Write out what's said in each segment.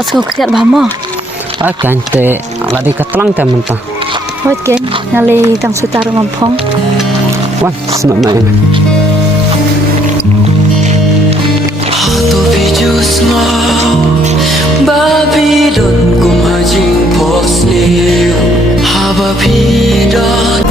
nak suka kerja bahama. Kan te ladi katlang te mentah. Hot ken nali tang setar mampong. Wan semak nak. Tu biju smau babi don kum hajing pos niu haba pidon.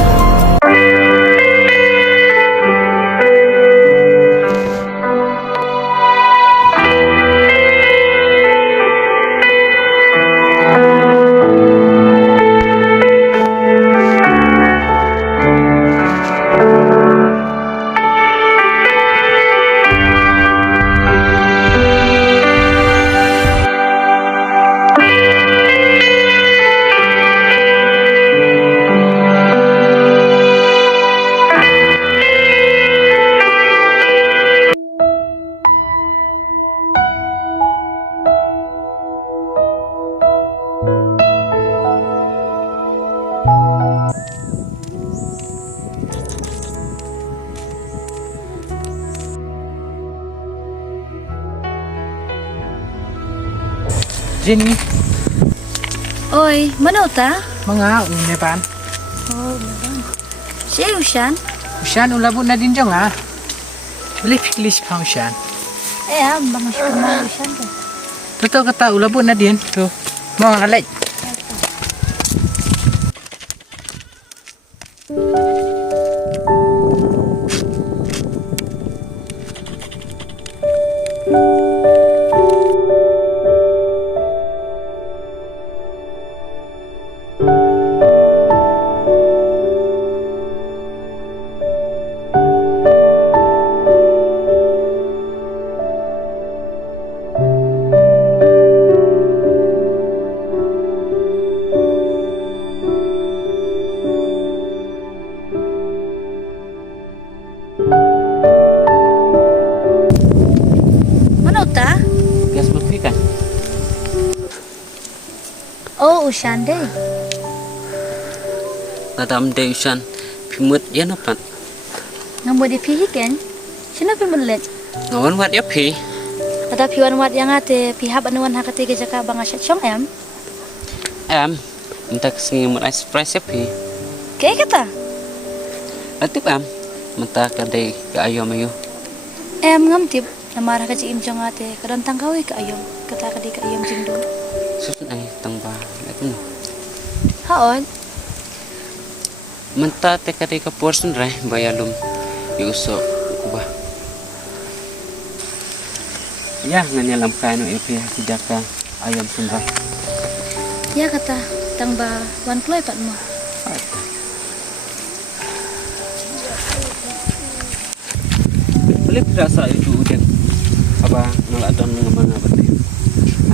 Jenny, Oi, mana ta? mga unepan. Oh, betul. Si Ushan. Ushan ulabot na din dyan nga. Beli piklis pa Ushan. Bang Ushan Ushan ke? Totoo kata ulabot na din. So, mga alay. Mana ta? Gas mafi kan. Oh, Ushan deh. Adam de usan pimut ya napan. Ngambo di pihi ken? Sino pimulet? Ngawan wat ya pi. Ada piwan wat yang ate pihak anuan hakati ke jaka bang asyat syong em. Minta kesini mut ice price ya pi. Kayak kata? Atip minta kadai ke ayam ayo. Ngam tip namarah ka im jong ate kadon tangkawi ka ayom kata ka di ka ayom jingdo. Susun ay tangba. Lekum. Haon? Minta te kadai ke portion rai bayalum. Yuso kubah. Ya nganya lam kaino ya pi sidaka ayam sundra. Ya kata tangba wan ploy pat mo. Boleh berasa itu udah apa nolak dan mengemang apa teh?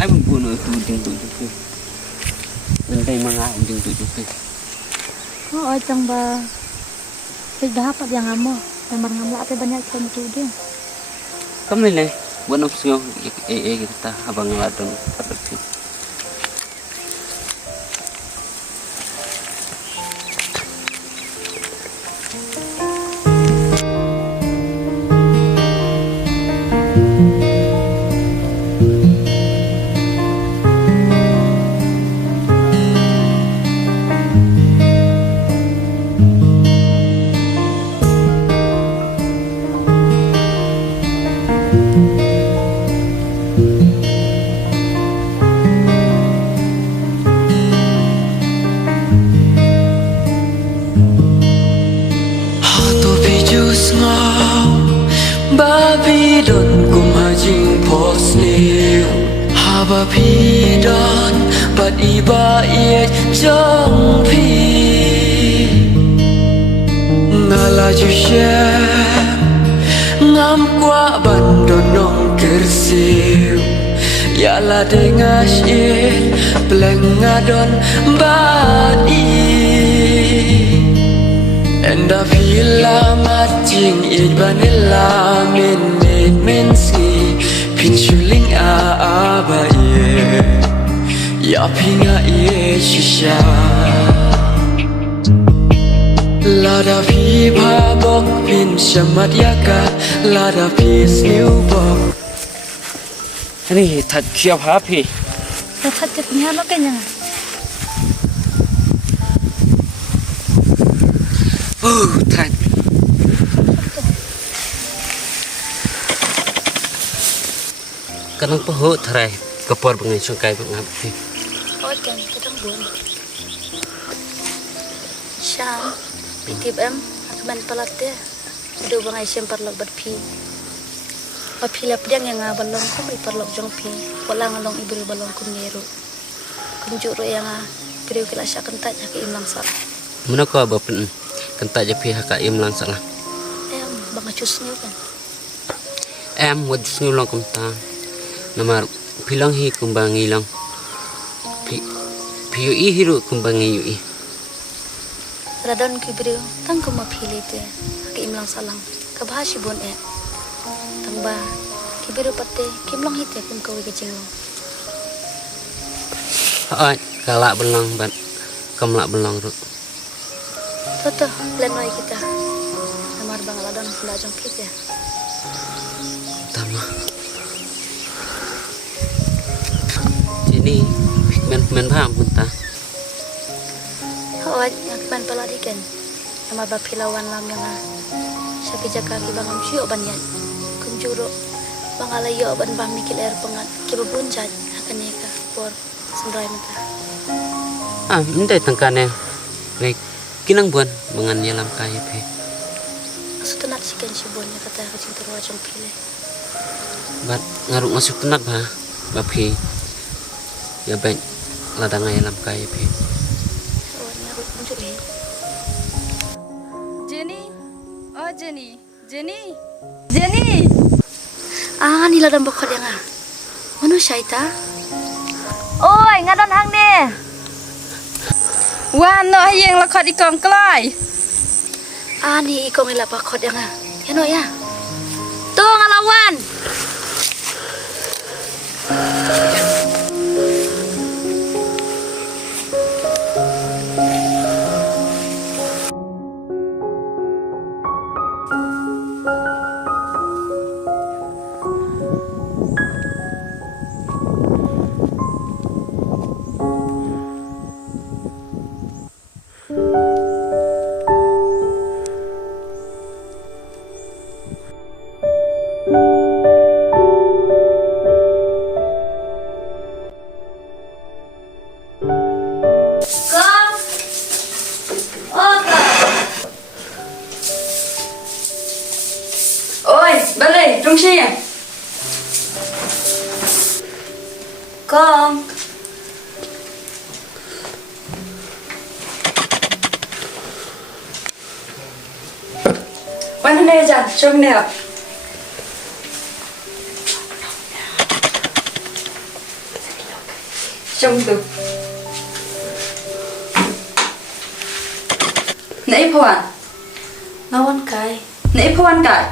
Aku membunuh itu ujung tujuh. Nanti mangah ujung tujuh. Oh, tangba sudah dapat yang ngamo. Tambar ngamo ate banyak kamu tu dia. Kamu nih, buat nafsu kita abang ngeladon apa sih? Babi don kum hajing pos niu haba pidon bat iba iet jong pi ngalaju syem ngam kwa bandon nong kersiu ya la dengas iet plengadon bat i Enda vila mating it vanilla min si pinchuling aba ye ya pinga ye shisha lada vi bhabok pin shamat yaka lada pi sniu bok Ini thật kia phá phi Dapat punya lo kayaknya. Thay. Kanang paho taray kapor bangay sungkay bangapti. Oh kan kita buồn. Sham, pitip em, akman palat dia. Do bangay siyem parlog bat pi. Papilap dia yang balong ko may parlog jong pi. Wala nga long ibri balong ko nero. Kung juro yang beriu kila siya kanta niya ka imlang sar. Muna ko ba pun kanta ja pihak ka imlang salah. Em, banga chus niyo kan. Em wadis ngulang kumta. Namar pilang hi kumbangi lang. Piyo ihiru kumbangi yui. Radon ki beriu tang ko mapili te ka imlang salang. Kabahasi bon Tangba kibiru pate kimlong hite kum kawi kecinglo. Ay kalak belang ban kamlak belang ru. Toto plan noi kita. Namar bang ladon nda jong pit ya. Tama. Ini men paham kunta. Hoat akban paladikan. Namar ba pilawan lam yang sabi jaka ki bangam siyo banyan. Juro bangalayo ban bang mikil air pengat kibabunjat akan eka por sembrai mata. Mendai tangkane. Baik kinang buan mangan yalam kaya pe. Asu tenat sikan sibuannya kata kacing terwajang pilih. Bat ngaruk masuk tenak ba. Bapi. Ya baik ladang yalam kaya pe. Oh ngaruk muncul he. Jenny, oh Jenny. Nila dan bokot yang Mano syaita? Ôi, ngadon hang ni. Wan no yang lakot ikong klai. Ni ikong ila bokot yang Yano ya. Tuh ngalawan. Trung si à? Con. Quanh đây ra, trông nè. Trông được. Nãy phô à? Ngawan kai. Nãy phô ăn cải.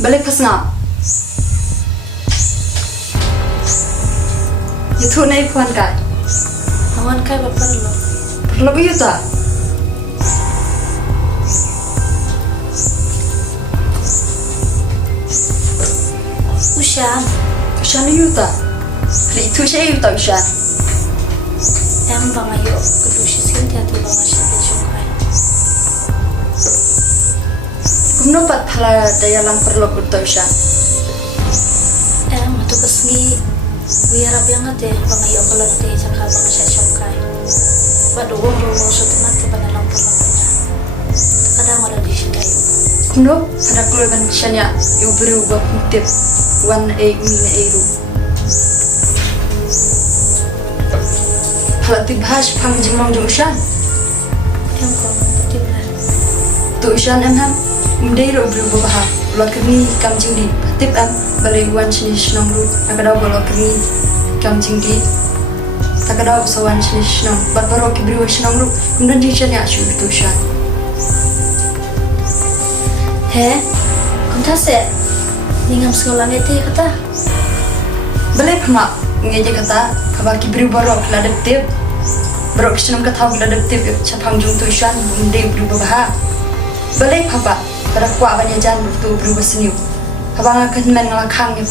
Balik pas ngap. Itu nãy phô ăn cải. Ngawan kai bapak lo. Perlu begitu tak? Ushan. Ushan itu tak? Itu saya itu tak ushan. Em bang ayo kedusi sini hati bang asyik sungkai. Kumno pat phala daya lang perlu betul ushan. Em itu kesengi. Biar apa yang ngate bang ayo kalau nanti cakap bang asyik sungkai. Badu wong romo setunat kepada lang perlu punya. Kadang ada di sini ayo. Kumno ada keluarga shanya ibu beri ubah tip 1 euro. Kalau tibhas phang jimong jong ushan. Em kau betul lah. Tu ushan em ham mendai ro beri ubah ha. Lakni kam jingdi tip em balai wan sinish nomru agada balakni kam jingdi. Takada usawan sinish nom barbaro ki beri wash nomru kemudian jingshanya ashu tu ushan. He, kau se. Ningam sekolah nete kata. Balai phama ngeje kata kabar ki beri barok ladep tip. Barok sinam kata ladep tip chapang jung tu ushan mendai beri ubah ha. Balai phapa pada kuat banyak jan tu beri wasniu. Abang akan men ngalakang ni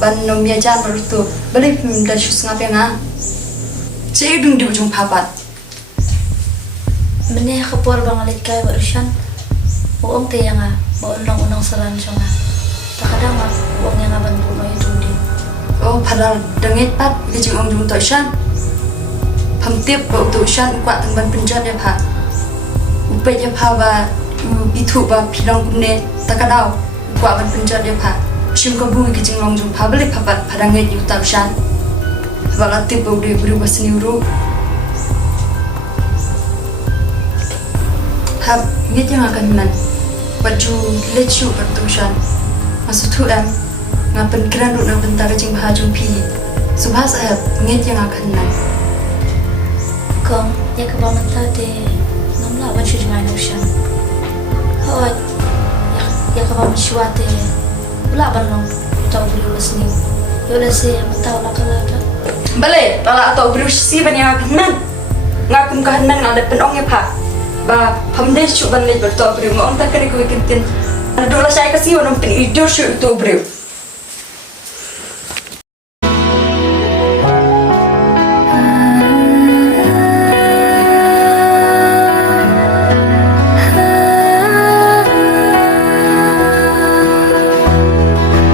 pa ban nom ya jan marutu balik minda shus ngape nga saya dung di ujung papat Mene kapor bangalit kay barusan. Uong te nga, unang saran siya nga. Takadang nga, uong nga ban puno yung di. oh padahal dengit pat gijing ong dung toishan pamtip ba toishan kwa tang ban penjat ya pa upe ya pa ba itu ba pilang kumne takadaw kwa ban penjat ya pa sim ko bu gijing ong dung pa balik papat padang ngit yu taushan balatip ba udah beri basni uru hab ngit yang akan man baju lechu bertusan masuk tu ngapen kiran duk nang bentar jing bahajung pi subhas ayat ngit yang akan nan Kong, ya kebangan tadi. Namla ban siya jangan usyan. Hawat, ya kebangan siwate. Wala ban lang tau beli ulas ni. Yola si matau lah kalada. bale tala atau beri si ban yang akan nan ngakum kahanan ada penong ya pa ba pamdai chu ban le berto beri mo onta kare ko ikintin ada dola saya kasi onong pin idur chu itu beri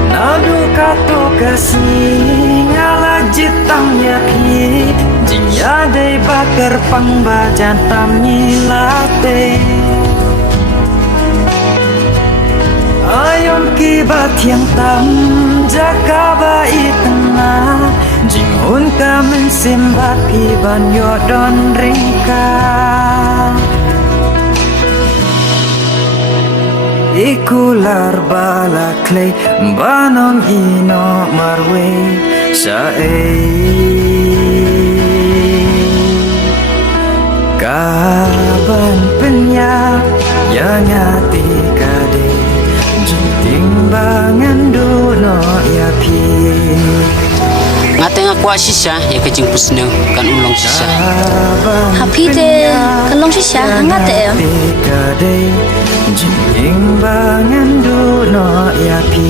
Nadu kato kasih ngala jitang ya pi Jinya day bakar pang bajan tam nyilate Ayom kibat yang tam jaga baik tenang Jingun kamen simbat kiban yodon ringkang Ikular balaklay banom ino marwe sae Kaban penya yang hati kade Timbangan duno ya pi Ngate nga kwa sisa ya kecing pusno kan ulong sisa. Happy de, kalong siya hangat eh. Timbangan duno ya pi